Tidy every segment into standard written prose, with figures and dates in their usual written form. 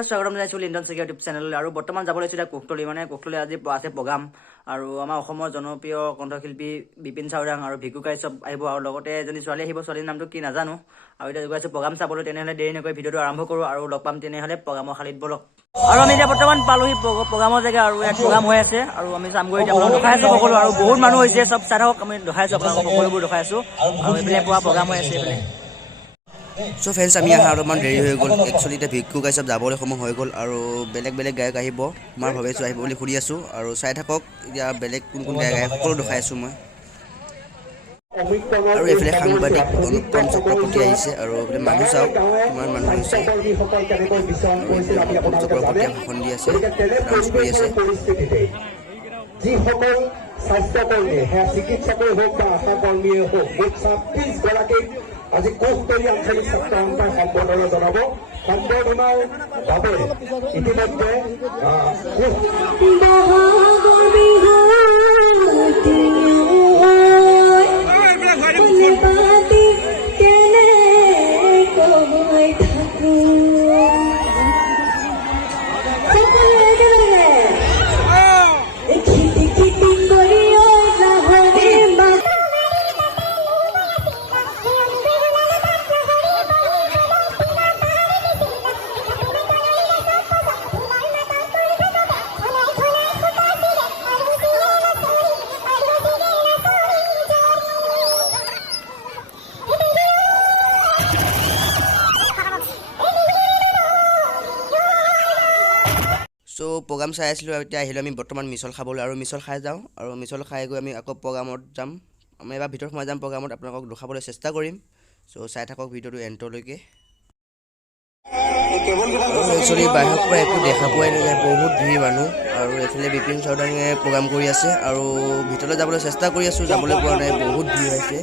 নমস্কাৰ স্বাগতম জনাইছোঁ লিণ্ডন চিকিউৰ ইউটিউব চেনেললৈ। আৰু বৰ্তমান যাব লৈছোঁ এতিয়া কোকতলি আজি আছে প্ৰগ্ৰাম। আৰু আমাৰ অসমৰ জনপ্ৰিয় কণ্ঠশিল্পী বিপিন চাউদাং আৰু ভিকু কাশ্যপ আহিব, আৰু লগতে এজনী ছোৱালী আহিব, ছোৱালীৰ নামটো কি নাজানো। আৰু এতিয়া গৈ আছোঁ প্ৰগ্ৰাম চাবলৈ। তেনেহ'লে দেৰি নকৰি ভিডিঅ'টো আৰম্ভ কৰোঁ আৰু লগ পাম তেনেহ'লে প্ৰগ্ৰামৰ শালীত বলক। আৰু আমি এতিয়া বৰ্তমান পালোহি প্ৰগ্ৰামৰ জেগা, আৰু ইয়াত প্ৰগ্ৰাম হৈ আছে আৰু আমি চামগৈ। এতিয়া আপোনালোক দেখাই আছোঁ সকলো, আৰু বহুত মানুহ হৈছে, চব চাই থাকক। আমি দেখাই আছোঁ আপোনালোকক, সকলোবোৰ দেখাই আছোঁ। আৰু এইফালে পুৰা প্ৰগ্ৰাম হৈ আছে এইফালে। চ' ফ্ৰেণ্ডছ, আমি অহা অলপমান দেৰি হৈ গ'ল। একচুৱেলি এতিয়া ভিকু কাশ্যপ যাবলৈ সময় হৈ গ'ল, আৰু বেলেগ বেলেগ গায়ক আহিব। মই ভাবিছোঁ আহিব বুলি শুনি আছোঁ, আৰু চাই থাকক। এতিয়া বেলেগ কোন কোন গায়ক আহে সকলো দেখাই আছোঁ মই। আৰু এইফালে সাংবাদিক অনুপম চক্ৰৱৰ্তী আহিছে, আৰু এইফালে মানুহ চাওক কিমান মানুহ হৈছে। অনুপম চক্ৰৱৰ্তীয়ে ভাষণ দি আছে, ডান্স কৰি আছে। যিসকল স্বাস্থ্যকৰ্মী, সেয়া চিকিৎসকেই হওক বা আশা কৰ্মীয়ে হওক, মুঠ ২৬ গৰাকীক আজি কোকতলি আঞ্চলিক ছাত্ৰ সন্থাই সম্বৰ্ধনা জনাব। সম্বৰ্ধনাৰ বাবে ইতিমধ্যে চ' প্ৰগ্ৰাম চাই আছিলোঁ, আৰু এতিয়া আহিলোঁ আমি বৰ্তমান মিছল খাবলৈ। আৰু মিছল খাই যাওঁ, আৰু মিছল খাই গৈ আমি আকৌ প্ৰগ্ৰামত যাম। আমি এবাৰ ভিতৰত সোমাই যাম প্ৰগ্ৰামত, আপোনালোকক দেখাবলৈ চেষ্টা কৰিম। চ' চাই থাকক ভিডিঅ'টো এণ্টলৈকে। একচুৱেলি বাহিৰৰ পৰা একো দেখা পোৱাই নাযায়, বহুত ভিৰ মানুহ। আৰু এইফালে বিপিন চাউদাঙে প্ৰগ্ৰাম কৰি আছে, আৰু ভিতৰলৈ যাবলৈ চেষ্টা কৰি আছোঁ, যাবলৈ পৰা নাই, বহুত ভিৰ হৈছে।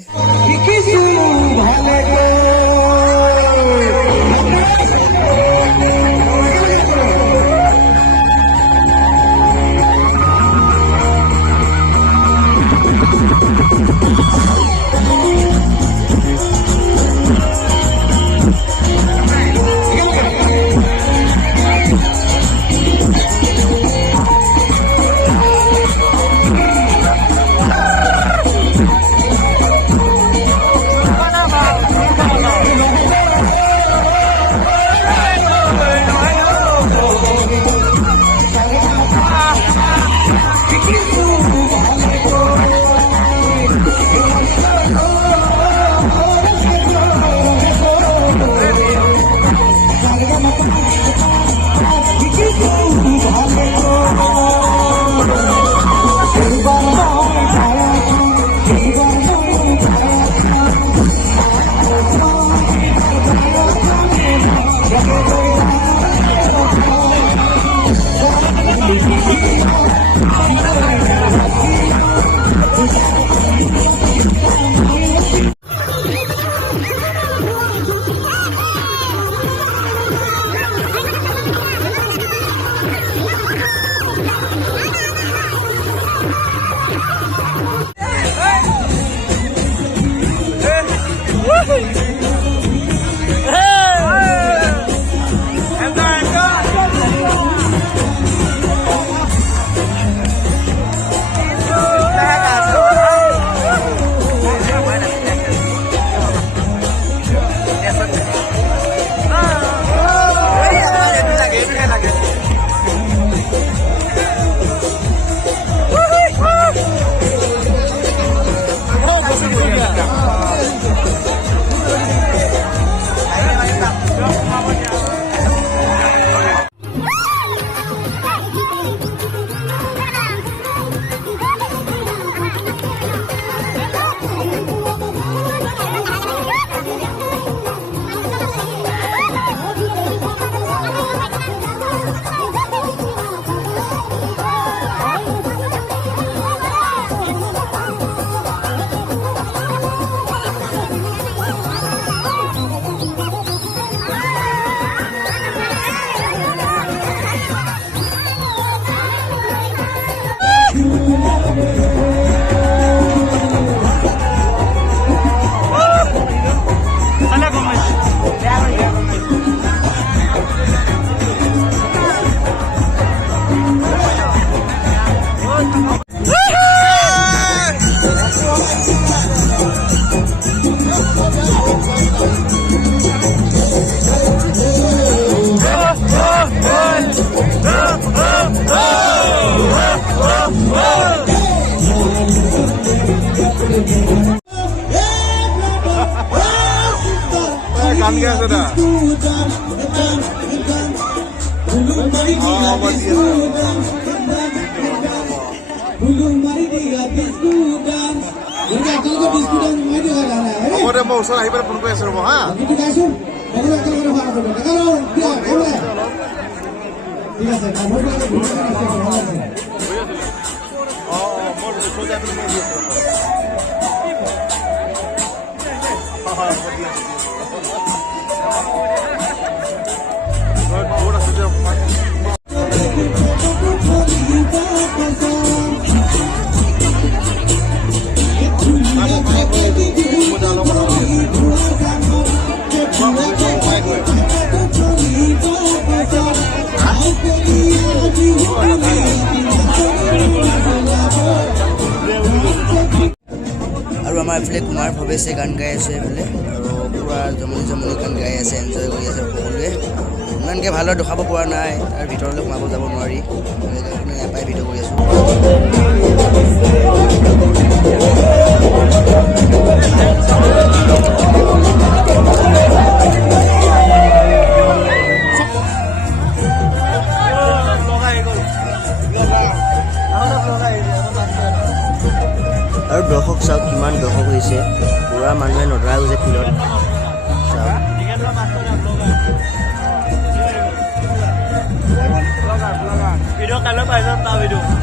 মই ওচৰত আহি পেলাই ফোন কৰি আছো ৰ'ব হা গীতটো গাইছোঁ সকলো একেলগে হোৱা কৰিব ডেকালো দিয়া একেবাৰে ঠিক আছে গাভৰুবিলাকে ধুনীয়াকৈ নাচিছে ভাল লাগিছে মই ওচৰতে আহি পেলাই মই বহুত আছে দিয়ক আৰু আমাৰ এইফালে কুমাৰ ভৱেশে গান গাই আছে এইফালে আৰু পূৰা জমনি জমনি গান গাই আছে এনজয় কৰি আছে সকলোৱে ইমানকৈ ভালদৰে দেখাব পৰা নাই তাৰ ভিতৰলৈ সোমাব যাব নোৱাৰি সেইকাৰণে ইয়াৰ পৰাই ভিডিঅ' কৰি আছোঁ আৰু দৰ্শক চাওক কিমান দৰ্শক হৈছে পূৰা মানুহে নধৰা গৈছে ফিল্ডত চাওক ভিডিঅ' কাইলৈ পাই যাম তাৰ ভিডিঅ'